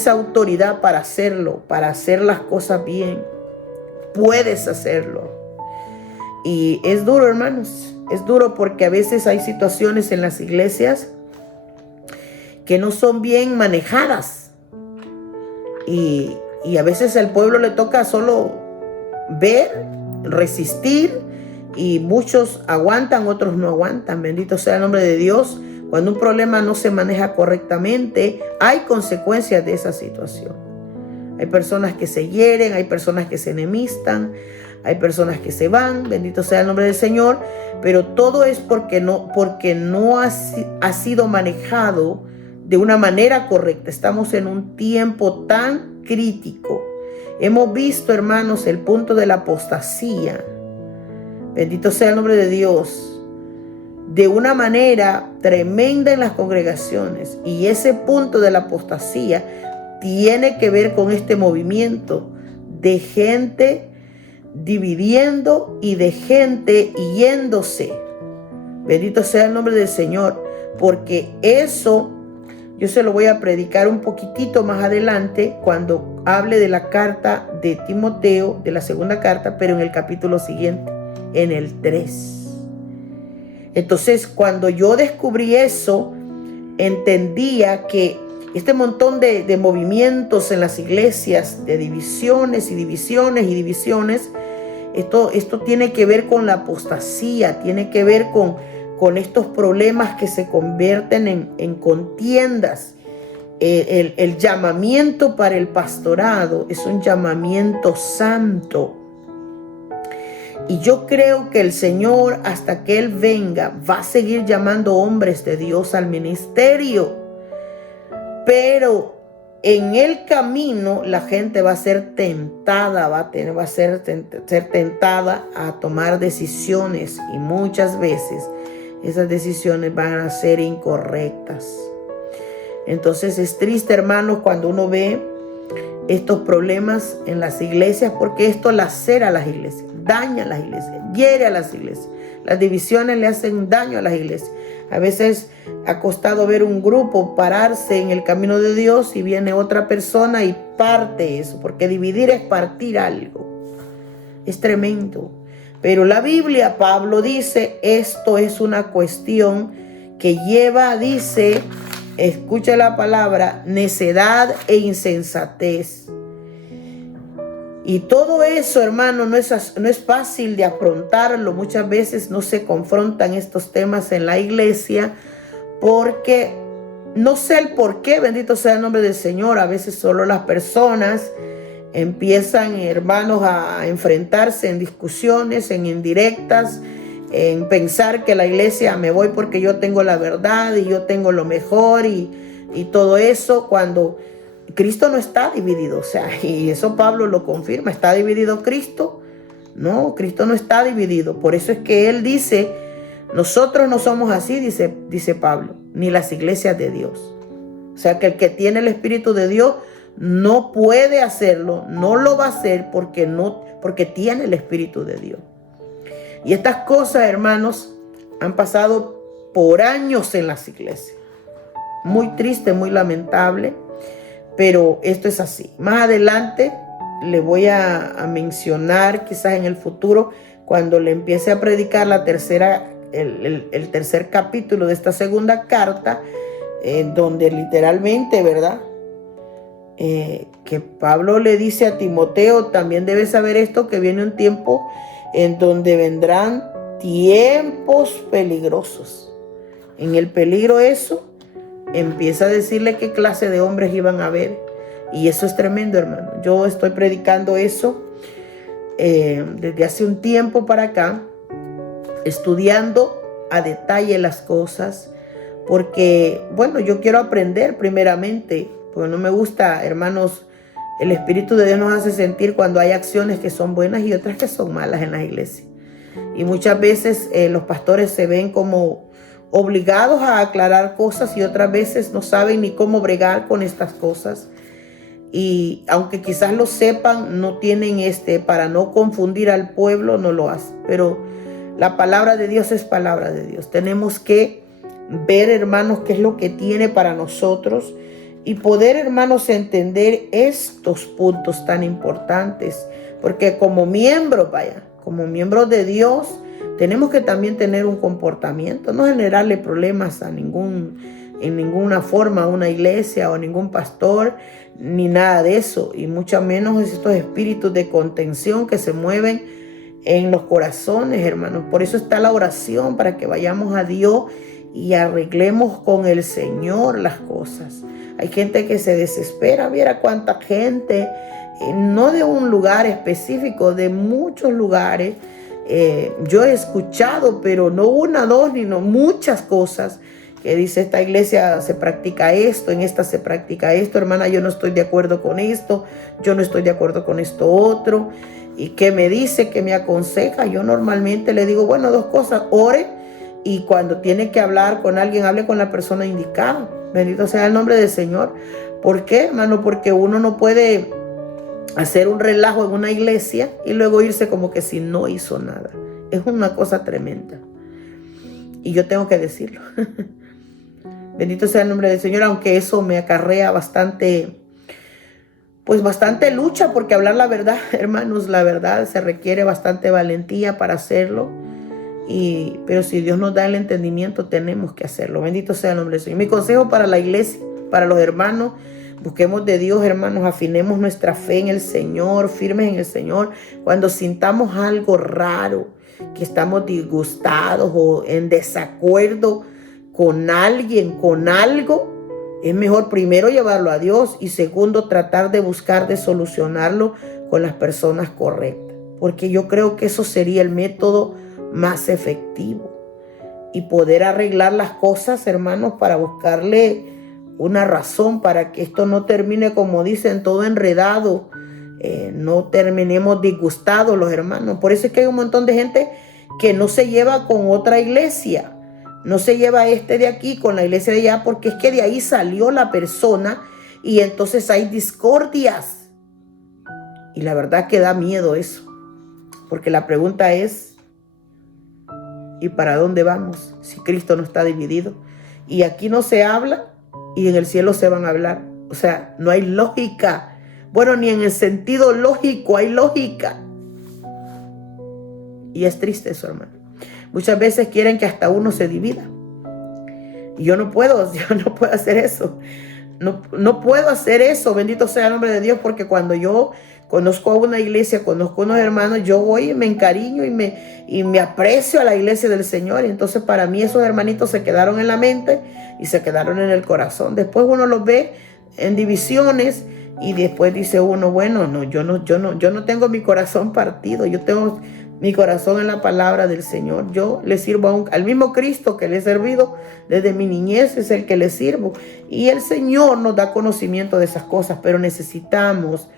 autoridad para hacerlo, para hacer las cosas bien. Puedes hacerlo. Y es duro, hermanos. Es duro porque a veces hay situaciones en las iglesias que no son bien manejadas. Y a veces al pueblo le toca solo ver, resistir. Y muchos aguantan, otros no aguantan. Bendito sea el nombre de Dios. Cuando un problema no se maneja correctamente, hay consecuencias de esa situación. Hay personas que se hieren, hay personas que se enemistan, hay personas que se van, bendito sea el nombre del Señor, pero todo es porque no ha sido manejado de una manera correcta. Estamos en un tiempo tan crítico. Hemos visto, hermanos, el punto de la apostasía. Bendito sea el nombre de Dios. De una manera tremenda en las congregaciones. Y ese punto de la apostasía tiene que ver con este movimiento de gente dividiendo y de gente yéndose. Bendito sea el nombre del Señor, porque eso yo se lo voy a predicar un poquitito más adelante cuando hable de la carta de Timoteo, de la segunda carta, pero en el capítulo siguiente, en el 3. Entonces, cuando yo descubrí eso, entendía que este montón de movimientos en las iglesias, de divisiones y divisiones y divisiones, esto tiene que ver con la apostasía, tiene que ver con estos problemas que se convierten en contiendas. El llamamiento para el pastorado es un llamamiento santo. Y yo creo que el Señor, hasta que Él venga, va a seguir llamando hombres de Dios al ministerio. pero en el camino la gente va a ser tentada, va a ser tentada a tomar decisiones, y muchas veces esas decisiones van a ser incorrectas. Entonces es triste, hermanos, cuando uno ve estos problemas en las iglesias, porque esto lacera a las iglesias, daña a las iglesias, hiere a las iglesias. Las divisiones le hacen daño a las iglesias. A veces ha costado ver un grupo pararse en el camino de Dios y viene otra persona y parte eso, porque dividir es partir algo. Es tremendo. Pero la Biblia, Pablo dice, esto es una cuestión que lleva, dice, escucha la palabra, necedad e insensatez. Y todo eso, hermano, no es fácil de afrontarlo. Muchas veces no se confrontan estos temas en la iglesia porque no sé el por qué, bendito sea el nombre del Señor. A veces solo las personas empiezan, hermanos, a enfrentarse en discusiones, en indirectas, en pensar que la iglesia me voy porque yo tengo la verdad y yo tengo lo mejor y todo eso, cuando Cristo no está dividido. O sea, y eso Pablo lo confirma. ¿Está dividido Cristo? No, Cristo no está dividido. Por eso es que él dice, nosotros no somos así, dice Pablo, ni las iglesias de Dios. O sea, que el que tiene el Espíritu de Dios no puede hacerlo, no lo va a hacer porque tiene el Espíritu de Dios. Y estas cosas, hermanos, han pasado por años en las iglesias. Muy triste, muy lamentable, pero esto es así. Más adelante le voy a mencionar, quizás en el futuro, cuando le empiece a predicar el tercer capítulo de esta segunda carta, donde literalmente, ¿verdad? Que Pablo le dice a Timoteo, también debes saber esto, que viene un tiempo en donde vendrán tiempos peligrosos. En el peligro eso, empieza a decirle qué clase de hombres iban a haber. Y eso es tremendo, hermano. Yo estoy predicando eso desde hace un tiempo para acá, estudiando a detalle las cosas, porque, bueno, yo quiero aprender primeramente, porque no me gusta, hermanos, el Espíritu de Dios nos hace sentir cuando hay acciones que son buenas y otras que son malas en las iglesias. Y muchas veces los pastores se ven como obligados a aclarar cosas y otras veces no saben ni cómo bregar con estas cosas. Y aunque quizás lo sepan, no tienen para no confundir al pueblo, no lo hacen. Pero la palabra de Dios es palabra de Dios. Tenemos que ver, hermanos, qué es lo que tiene para nosotros y poder, hermanos, entender estos puntos tan importantes. Porque como miembros, como miembros de Dios, tenemos que también tener un comportamiento, no generarle problemas en ninguna forma a una iglesia o a ningún pastor, ni nada de eso, y mucho menos estos espíritus de contención que se mueven en los corazones, hermanos. Por eso está la oración, para que vayamos a Dios y arreglemos con el Señor las cosas. Hay gente que se desespera, viera cuánta gente, no de un lugar específico, de muchos lugares. Yo he escuchado, pero no una, dos, ni no, muchas cosas que dice: esta iglesia se practica esto, en esta se practica esto, hermana, yo no estoy de acuerdo con esto, yo no estoy de acuerdo con esto otro. ¿Y qué me dice? ¿Qué me aconseja? Yo normalmente le digo, bueno, dos cosas: ore, y cuando tiene que hablar con alguien, hable con la persona indicada. Bendito sea el nombre del Señor. ¿Por qué, hermano? Porque uno no puede hacer un relajo en una iglesia y luego irse como que si no hizo nada. Es una cosa tremenda. Y yo tengo que decirlo. Bendito sea el nombre del Señor, aunque eso me acarrea bastante lucha, porque hablar la verdad, hermanos, la verdad se requiere bastante valentía para hacerlo. Pero si Dios nos da el entendimiento, tenemos que hacerlo. Bendito sea el nombre del Señor. Mi consejo para la iglesia, para los hermanos: busquemos de Dios, hermanos, afinemos nuestra fe en el Señor, firmes en el Señor. Cuando sintamos algo raro, que estamos disgustados o en desacuerdo con alguien, con algo, es mejor primero llevarlo a Dios y segundo tratar de buscar de solucionarlo con las personas correctas. Porque yo creo que eso sería el método más efectivo y poder arreglar las cosas, hermanos, para buscarle una razón para que esto no termine, como dicen, todo enredado, no terminemos disgustados los hermanos. Por eso es que hay un montón de gente que no se lleva con otra iglesia, no se lleva de aquí con la iglesia de allá, porque es que de ahí salió la persona y entonces hay discordias. Y la verdad que da miedo eso, porque la pregunta es, ¿y para dónde vamos si Cristo no está dividido? Y aquí no se habla y en el cielo se van a hablar. O sea, no hay lógica. Bueno, ni en el sentido lógico hay lógica. Y es triste eso, hermano. Muchas veces quieren que hasta uno se divida. Y yo no puedo hacer eso. No puedo hacer eso, bendito sea el nombre de Dios, porque cuando yo conozco a una iglesia, conozco a unos hermanos, yo voy y me encariño y me aprecio a la iglesia del Señor. Y entonces para mí esos hermanitos se quedaron en la mente y se quedaron en el corazón. Después uno los ve en divisiones y después dice uno, bueno, no, yo no tengo mi corazón partido, yo tengo mi corazón en la palabra del Señor. Yo le sirvo al mismo Cristo que le he servido desde mi niñez, es el que le sirvo. Y el Señor nos da conocimiento de esas cosas, pero necesitamos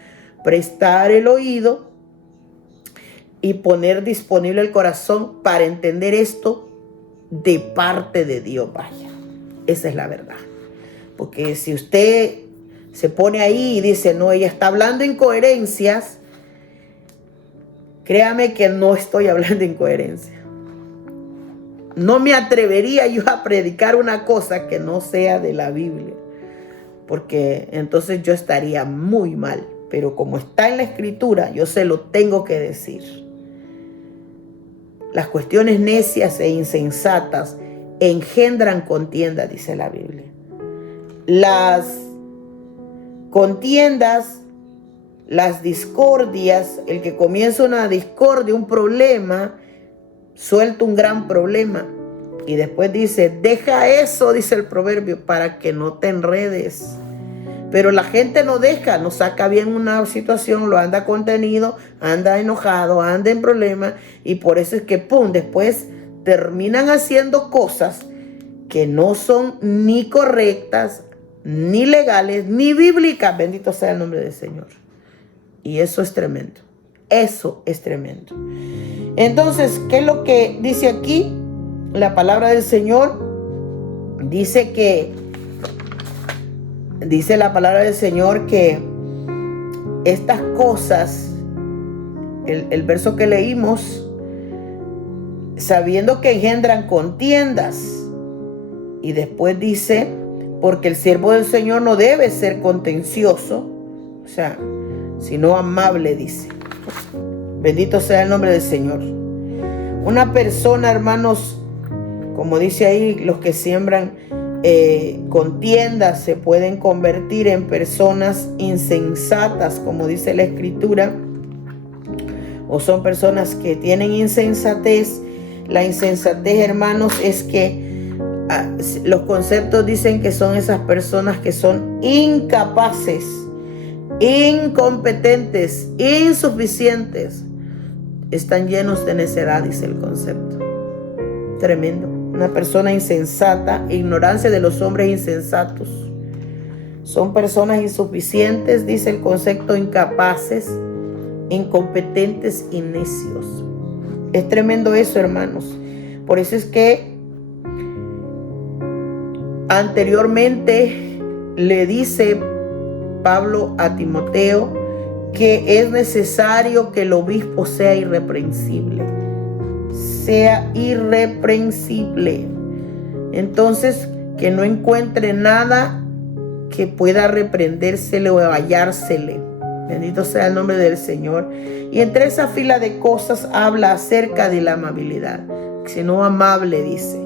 prestar el oído y poner disponible el corazón para entender esto de parte de Dios. Vaya, esa es la verdad. Porque si usted se pone ahí y dice, no, ella está hablando incoherencias, créame que no estoy hablando incoherencia. No me atrevería yo a predicar una cosa que no sea de la Biblia, porque entonces yo estaría muy mal. Pero como está en la Escritura, yo se lo tengo que decir. Las cuestiones necias e insensatas engendran contienda, dice la Biblia. Las contiendas, las discordias, el que comienza una discordia, un problema, suelta un gran problema. Y después dice, deja eso, dice el proverbio, para que no te enredes. Pero la gente no deja, no saca bien una situación, lo anda contenido, anda enojado, anda en problemas. Y por eso es que, después terminan haciendo cosas que no son ni correctas, ni legales, ni bíblicas. Bendito sea el nombre del Señor. Y eso es tremendo. Eso es tremendo. Entonces, ¿qué es lo que dice aquí? La palabra del Señor dice la palabra del Señor que estas cosas, el verso que leímos, sabiendo que engendran contiendas, y después dice, porque el siervo del Señor no debe ser contencioso, o sea, sino amable, dice. Bendito sea el nombre del Señor. Una persona, hermanos, como dice ahí, los que siembran contiendas se pueden convertir en personas insensatas, como dice la Escritura, o son personas que tienen insensatez. La insensatez, hermanos, es que los conceptos dicen que son esas personas que son incapaces, incompetentes, insuficientes, están llenos de necedad, dice el concepto. Tremendo. Una persona insensata, ignorancia de los hombres insensatos. Son personas insuficientes, dice el concepto, incapaces, incompetentes y necios. Es tremendo eso, hermanos. Por eso es que anteriormente le dice Pablo a Timoteo que es necesario que el obispo sea irreprensible. Sea irreprensible. Entonces, que no encuentre nada que pueda reprendérsele o hallársele. Bendito sea el nombre del Señor. Y entre esa fila de cosas habla acerca de la amabilidad. Sino amable, dice.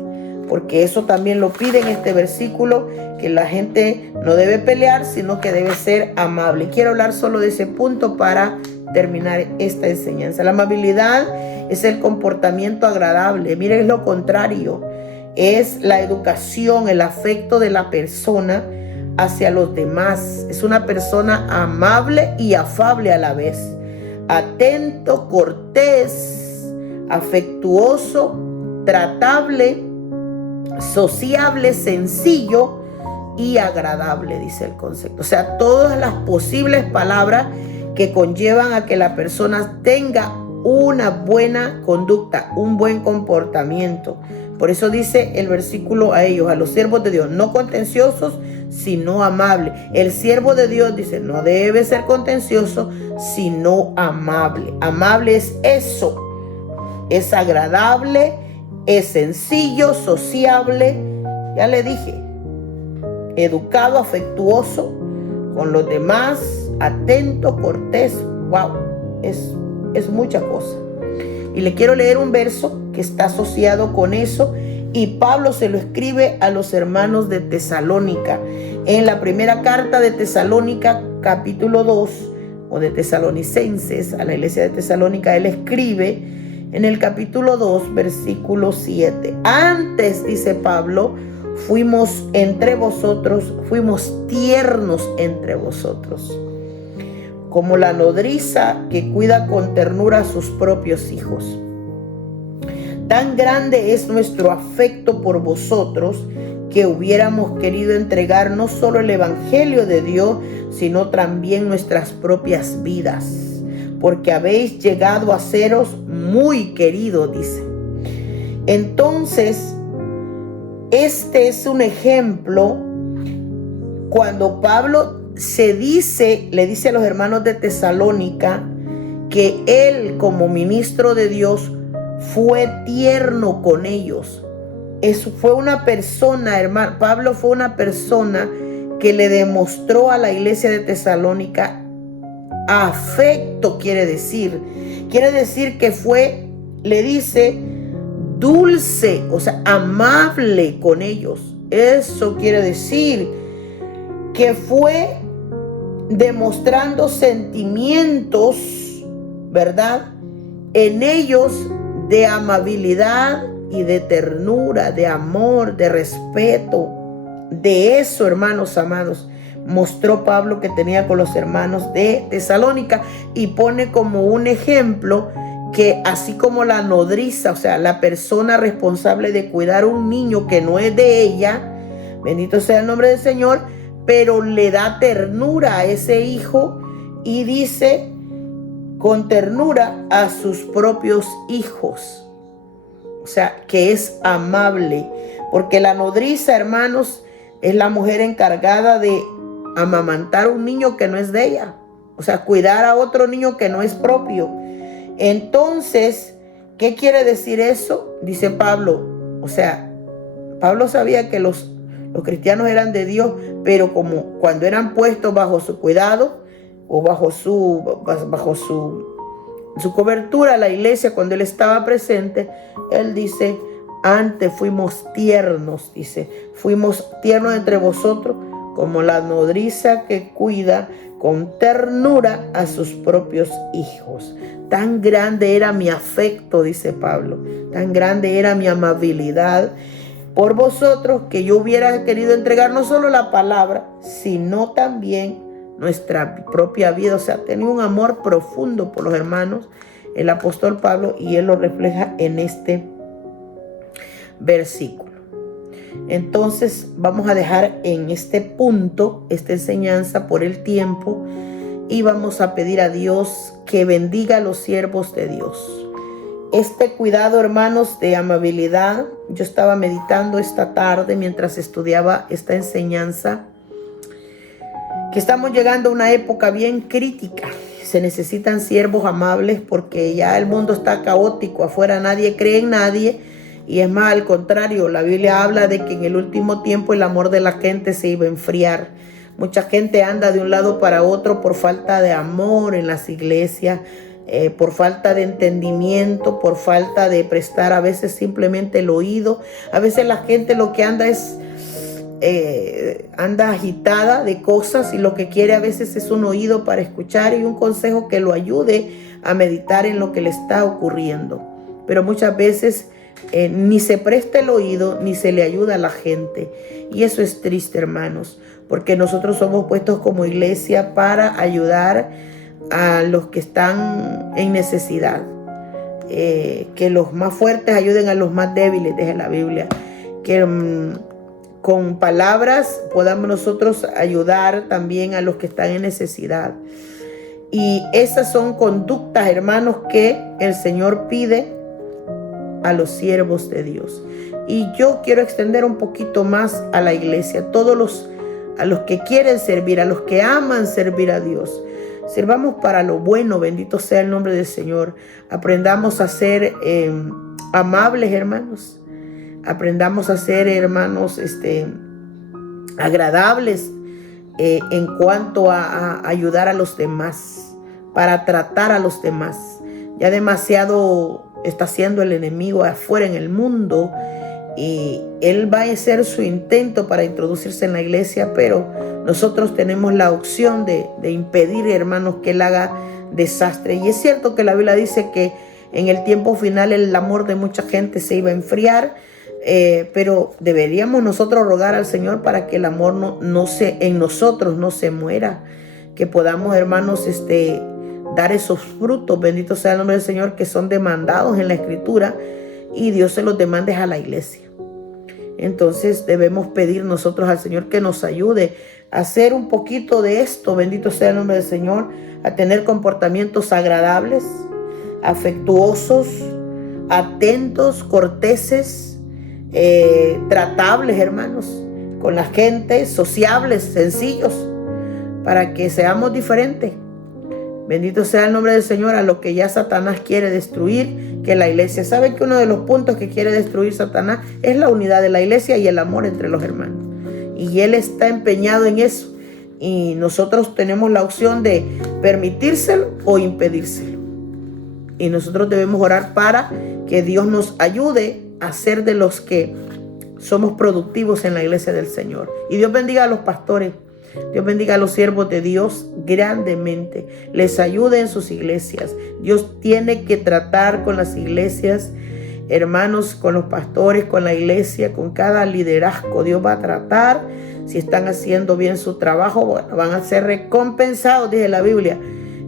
Porque eso también lo pide en este versículo, que la gente no debe pelear, sino que debe ser amable. Quiero hablar solo de ese punto para terminar esta enseñanza. La amabilidad es el comportamiento agradable. Miren, es lo contrario. Es la educación, el afecto de la persona hacia los demás. Es una persona amable y afable a la vez. Atento, cortés, afectuoso, tratable, sociable, sencillo y agradable, dice el concepto. O sea, todas las posibles palabras que conllevan a que la persona tenga una buena conducta, un buen comportamiento. Por eso dice el versículo a ellos, a los siervos de Dios, no contenciosos, sino amables. El siervo de Dios dice, no debe ser contencioso, sino amable. Amable es eso, es agradable, es sencillo, sociable, ya le dije, educado, afectuoso con los demás, atento, cortés. Wow, es mucha cosa. Y le quiero leer un verso que está asociado con eso, y Pablo se lo escribe a los hermanos de Tesalónica. En la primera carta de Tesalónica, capítulo 2, o de Tesalonicenses, a la iglesia de Tesalónica, él escribe en el capítulo 2, versículo 7. Antes, dice Pablo, fuimos entre vosotros, fuimos tiernos entre vosotros, como la nodriza que cuida con ternura a sus propios hijos. Tan grande es nuestro afecto por vosotros que hubiéramos querido entregar no solo el evangelio de Dios, sino también nuestras propias vidas, porque habéis llegado a seros muy queridos, dice. Entonces, este es un ejemplo cuando Pablo le dice a los hermanos de Tesalónica que él, como ministro de Dios, fue tierno con ellos. Eso fue una persona, hermano. Pablo fue una persona que le demostró a la iglesia de Tesalónica afecto, quiere decir que fue, le dice, dulce, o sea, amable con ellos. Eso quiere decir que fue demostrando sentimientos, ¿verdad?, en ellos de amabilidad y de ternura, de amor, de respeto. De eso, hermanos amados, mostró Pablo que tenía con los hermanos de Tesalónica, y pone como un ejemplo que así como la nodriza, o sea, la persona responsable de cuidar a un niño que no es de ella, bendito sea el nombre del Señor, pero le da ternura a ese hijo, y dice con ternura a sus propios hijos. O sea, que es amable, porque la nodriza, hermanos, es la mujer encargada de amamantar a un niño que no es de ella, o sea, cuidar a otro niño que no es propio. Entonces, ¿qué quiere decir eso? Dice Pablo, o sea, Pablo sabía que los cristianos eran de Dios, pero como cuando eran puestos bajo su cuidado o bajo su cobertura, la iglesia, cuando él estaba presente, él dice, antes fuimos tiernos, dice, fuimos tiernos entre vosotros, como la nodriza que cuida con ternura a sus propios hijos. Tan grande era mi afecto, dice Pablo, tan grande era mi amabilidad por vosotros, que yo hubiera querido entregar no solo la palabra, sino también nuestra propia vida. O sea, tenía un amor profundo por los hermanos, el apóstol Pablo, y él lo refleja en este versículo. Entonces vamos a dejar en este punto esta enseñanza por el tiempo, y vamos a pedir a Dios que bendiga a los siervos de Dios. Este cuidado, hermanos, de amabilidad, yo estaba meditando esta tarde mientras estudiaba esta enseñanza, que estamos llegando a una época bien crítica. Se necesitan siervos amables porque ya el mundo está caótico. Afuera nadie cree en nadie, y es más, al contrario, la Biblia habla de que en el último tiempo el amor de la gente se iba a enfriar. Mucha gente anda de un lado para otro por falta de amor en las iglesias, por falta de entendimiento, por falta de prestar a veces simplemente el oído. A veces la gente lo que anda es anda agitada de cosas, y lo que quiere a veces es un oído para escuchar y un consejo que lo ayude a meditar en lo que le está ocurriendo. Pero muchas veces ni se presta el oído ni se le ayuda a la gente, y eso es triste, hermanos, porque nosotros somos puestos como iglesia para ayudar a los que están en necesidad, que los más fuertes ayuden a los más débiles, dice la Biblia, que con palabras podamos nosotros ayudar también a los que están en necesidad. Y esas son conductas, hermanos, que el Señor pide a los siervos de Dios. Y yo quiero extender un poquito más a la iglesia, a los que quieren servir, a los que aman servir a Dios. Sirvamos para lo bueno, bendito sea el nombre del Señor. Aprendamos a ser amables, hermanos. Aprendamos a ser, hermanos, agradables en cuanto a ayudar a los demás, para tratar a los demás. Ya demasiado está haciendo el enemigo afuera en el mundo, y él va a hacer su intento para introducirse en la iglesia, pero nosotros tenemos la opción de impedir, hermanos, que él haga desastre. Y es cierto que la Biblia dice que en el tiempo final el amor de mucha gente se iba a enfriar, pero deberíamos nosotros rogar al Señor para que el amor en nosotros no se muera, que podamos, hermanos, dar esos frutos, bendito sea el nombre del Señor, que son demandados en la Escritura, y Dios se los demande a la iglesia. Entonces debemos pedir nosotros al Señor que nos ayude a hacer un poquito de esto, bendito sea el nombre del Señor, a tener comportamientos agradables, afectuosos, atentos, corteses, tratables, hermanos, con la gente, sociables, sencillos, para que seamos diferentes. Bendito sea el nombre del Señor, a lo que ya Satanás quiere destruir, que la iglesia. ¿Sabe que uno de los puntos que quiere destruir Satanás es la unidad de la iglesia y el amor entre los hermanos? Y él está empeñado en eso. Y nosotros tenemos la opción de permitírselo o impedírselo. Y nosotros debemos orar para que Dios nos ayude a ser de los que somos productivos en la iglesia del Señor. Y Dios bendiga a los pastores. Dios bendiga a los siervos de Dios grandemente. Les ayude en sus iglesias. Dios tiene que tratar con las iglesias, hermanos, con los pastores, con la iglesia, con cada liderazgo. Dios va a tratar. Si están haciendo bien su trabajo, bueno, van a ser recompensados, dice la Biblia.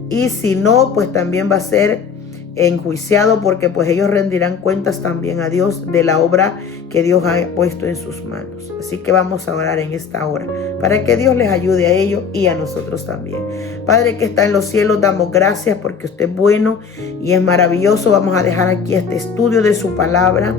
Y si no, pues también va a ser enjuiciado, porque pues ellos rendirán cuentas también a Dios de la obra que Dios ha puesto en sus manos. Así que vamos a orar en esta hora para que Dios les ayude a ellos y a nosotros también. Padre que está en los cielos, damos gracias porque usted es bueno y es maravilloso. Vamos a dejar aquí este estudio de su palabra,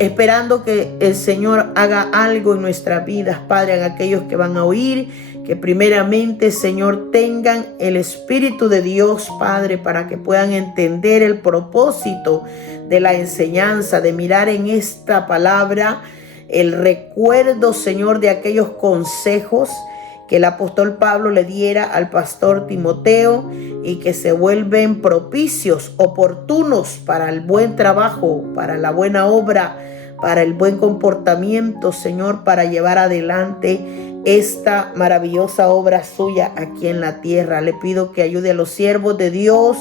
esperando que el Señor haga algo en nuestras vidas, Padre, en aquellos que van a oír. Que primeramente, Señor, tengan el Espíritu de Dios, Padre, para que puedan entender el propósito de la enseñanza, de mirar en esta palabra el recuerdo, Señor, de aquellos consejos que el apóstol Pablo le diera al pastor Timoteo y que se vuelven propicios, oportunos para el buen trabajo, para la buena obra, para el buen comportamiento, Señor, para llevar adelante esta maravillosa obra suya aquí en la tierra. Le pido que ayude a los siervos de Dios,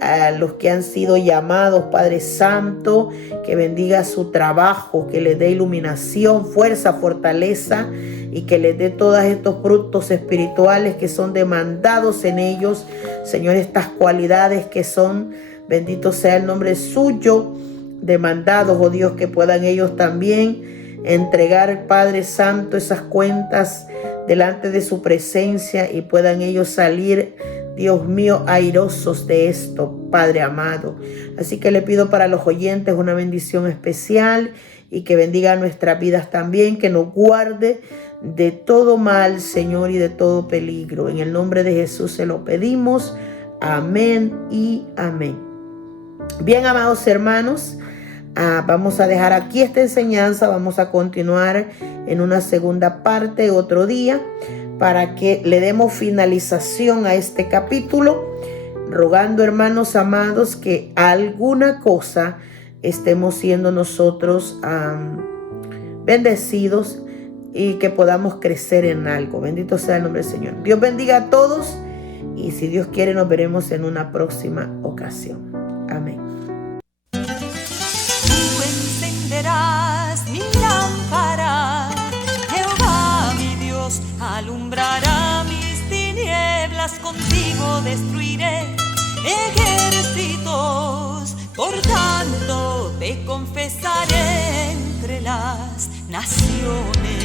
a los que han sido llamados, Padre Santo, que bendiga su trabajo, que les dé iluminación, fuerza, fortaleza, y que les dé todos estos frutos espirituales que son demandados en ellos, Señor, estas cualidades que son, bendito sea el nombre suyo, demandados, oh Dios, que puedan ellos también entregar, Padre Santo, esas cuentas delante de su presencia y puedan ellos salir, Dios mío, airosos de esto, Padre amado. Así que le pido para los oyentes una bendición especial y que bendiga nuestras vidas también, que nos guarde de todo mal, Señor, y de todo peligro. En el nombre de Jesús se lo pedimos. Amén y amén. Bien, amados hermanos, vamos a dejar aquí esta enseñanza. Vamos a continuar en una segunda parte otro día para que le demos finalización a este capítulo, rogando, hermanos amados, que alguna cosa estemos siendo nosotros bendecidos y que podamos crecer en algo. Bendito sea el nombre del Señor. Dios bendiga a todos y si Dios quiere nos veremos en una próxima ocasión. Amén. Mi lámpara, Jehová mi Dios alumbrará mis tinieblas, contigo destruiré ejércitos, por tanto te confesaré entre las naciones.